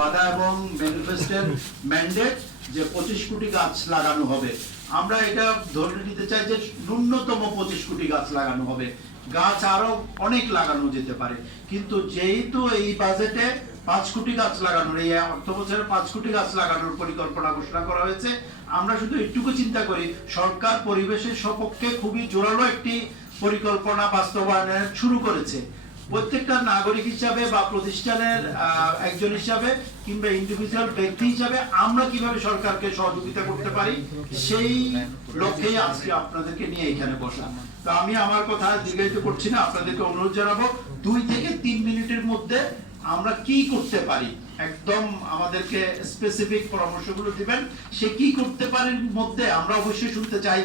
বাধা এবং ম্যানিফেস্টের ম্যান্ডেট যে 25 কোটি গাছ লাগানো হবে। আমরা এটা ধরে নিতে চাই যে ন্যূনতম 25 কোটি গাছ লাগানো হবে। গাছ আরো অনেক লাগানো যেতে পারে, কিন্তু যেহেতু এই বাজেটে 5 কোটি গাছ লাগানোর, এই অর্থ বছরে 5 কোটি গাছ লাগানোর পরিকল্পনা ঘোষণা করা হয়েছে। আমরা শুধু একটুকু চিন্তা করি, সরকার পরিবেশের সপক্ষে খুবই জোরালো একটি পরিকল্পনা বাস্তবায়নের শুরু করেছে। প্রত্যেকটা নাগরিক হিসাবে বা প্রতিষ্ঠানের একজন হিসাবে কিংবা ইন্ডিভিজুয়াল ব্যক্তি হিসাবে আমরা কিভাবে সরকারকে সহযোগিতা করতে পারি, সেই লক্ষ্যেই আজকে আপনাদেরকে নিয়ে এখানে বসা। তো আমি আমার কথা দীর্ঘায়িত করছি না, আপনাদেরকে অনুরোধ জানাবো 2 থেকে 3 মিনিটের মধ্যে আমরা কি করতে পারি, একদম আমাদেরকে স্পেসিফিক পরামর্শগুলো দিবেন। সে কি করতে পারেন মধ্যে আমরা অবশ্যই শুনতে চাই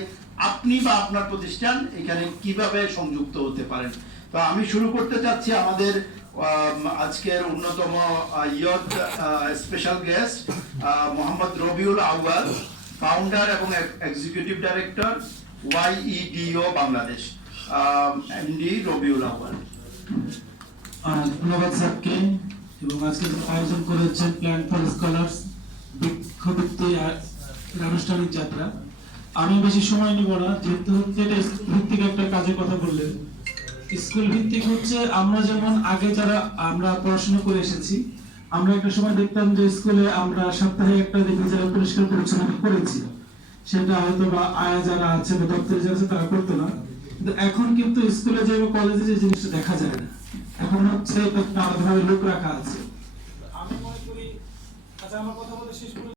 আপনি বা আপনার প্রতিষ্ঠান এখানে কিভাবে সংযুক্ত হতে পারেন। তো আমি শুরু করতে চাচ্ছি আমাদের আজকের অন্যতম ইয়ত special guest Mohammad Rabiul Awal, founder এবং executive director YEDO Bangladesh. MD Rabiul Awal. ধন্যবাদ স্যারকে, এবং আজকে আয়োজন করেছেন প্ল্যান ফর স্কলার্স বৃক্ষভিত্তিক আনুষ্ঠানিক যাত্রা। আমি বেশি সময় নিব না, যেহেতু এটা ভিত্তিক একটা কাজের কথা বললেন। স্কুল ভিত্তিক হচ্ছে আমরা যেমন আগে যারা আমরা পড়াশোনা করে এসেছি, আমরা একটা সময় দেখতাম যে স্কুলে আমরা সপ্তাহে একটা দিন যারা পরিষ্কার পরিচ্ছন্নতা করেছি, সেটা হয়তো বা আয়া যারা আছে বা দপ্তরে যারা আছে তারা করতো না। কিন্তু এখন কিন্তু স্কুলে যে কলেজে যে জিনিসটা দেখা যায় না, এখন হচ্ছে আলাদাভাবে লোক রাখা আছে। আমি মনে করি, আচ্ছা আমার কথা বলতে শেষ করে